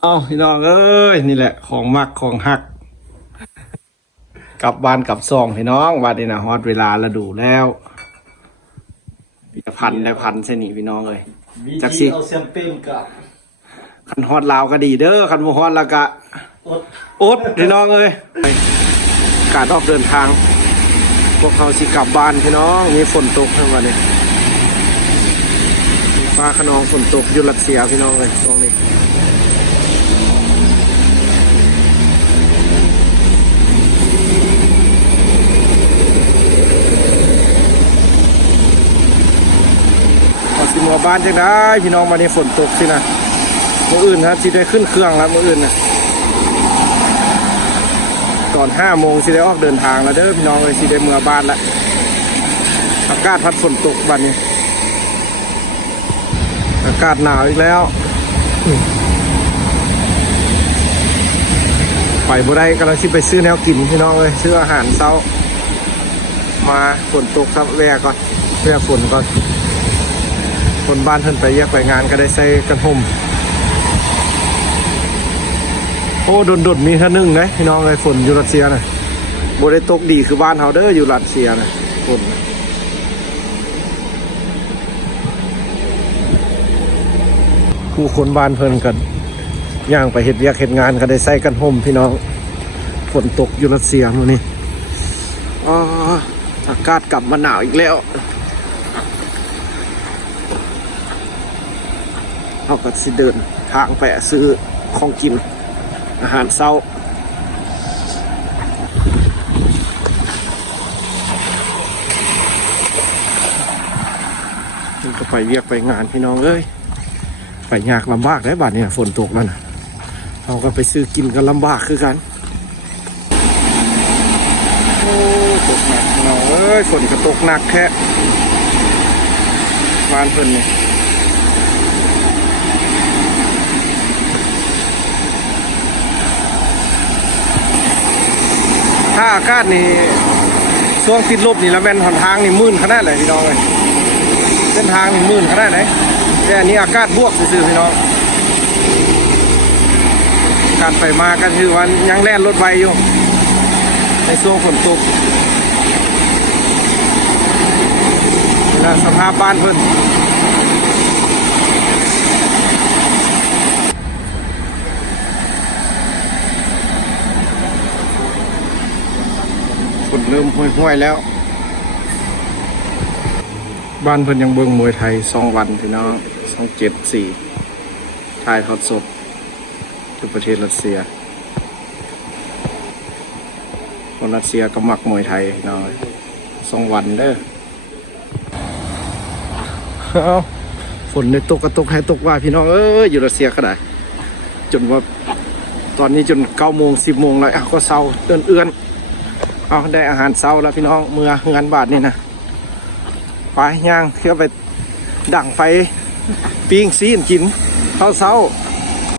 เอาพี่น้องเอ้ยนี่แหละของมักของหักกลับบ้านกลับซองพี่น้องวันนี้นะฮอตเวลาละดูแล้วพันได้พันเส้นนี่พี่น้องเลยจักสิเอาแชมเปญกับคันฮอตลาวก็ดีเด้อคันบ่ฮอตแล้วก็อดอดพี่น้องเอ้ยการออกเดินทางพวกเขาสิกลับบ้านพี่น้องมีฝนตกทั้งวันนี้ฟ้าขนองฝนตกอยู่รัสเซียพี่น้องเลยตรงนี้สิมัวบ้านจังได้พี่น้องมาในฝนตกสินะมื้ออื่นครับสิได้ขึ้นเครื่องแล้วมื้ออื่นนะตอน5 โมงสิได้ออกเดินทางแล้วเด้อพี่น้องเลยสิได้เมื่อบ้านแล้วอากาศพัดฝนตกบัดนี้อากาศหนาวอีกแล้วไปบ่ได้กำลังสิไปซื้อแนวกินพี่น้องเลยซื้ออาหารเช้ามาฝนตกครับแวะก่อนแวะฝนก่อนคนบ้านเพิ่นไปแยกไปงานก็ได้ใส่กันห่มโอ้ดนมีแค่นึงนะพี่น้องเลยฝนอยู่รัสเซียนะบ่ได้ตกดีคือบ้านเฮาเด้ออยู่รัสเซียนะฝนผู้คนบ้านเพิ่นกันย่างไปเฮ็ดเวียกเฮ็ดงานก็ได้ใส่กันห่มพี่น้องฝนตกอยู่รัสเซียมื้อนี้อ๋ออากาศกลับมาหนาวอีกแล้วเขาก็สิเดินทางไปซื้อของกินอาหารเช้าก็ไปเวียกไปงานพี่น้องเอ้ยไปยากลำบากได้บัดเนี่ยฝนตกแล้วนะเราก็ไปซื้อกินกันลำบากคือกันโอ้ตกหนักพี่น้องเอ้ยฝนก็ตกหนักแค่บ้านเพิ่นเนี่ยถ้าอากาศนี่ช่วงติดลบนี่ละแม่นหนทางนี่มื่นขนาดไหนพี่น้องเลยเส้นทางนี่มื่นขนาดไหนแต่อันนี้อากาศบวกซื่อๆพี่น้องการไปมากันคือวันยังแล่นรถไฟอยู่ในช่วงฝนตกนี่นะสภาพบ้านเพิ่นเริ่มห่วยๆแล้วบ้านเพิ่นยังเบิ่งมวยไทย2 วันพี่น้อง274ถ่ายทอดสดที่ประเทศรัสเซียคนรัสเซียก็มักมวยไทยพี่น้อง2 วันเด้อเอาฝนในตกกระตกให้ตกว่าพี่น้องอยู่รัสเซียก็ได้จนว่าตอนนี้จน9 โมง 10 โมงแล้วก็เศร้าเอื้อนเอาได้อาหารเช้าแล้วพี่น้องเมื่องานบาทนี่นะไปย่างเพื่อไปดั่งไฟปิ้งซีนกินข้าวเช้า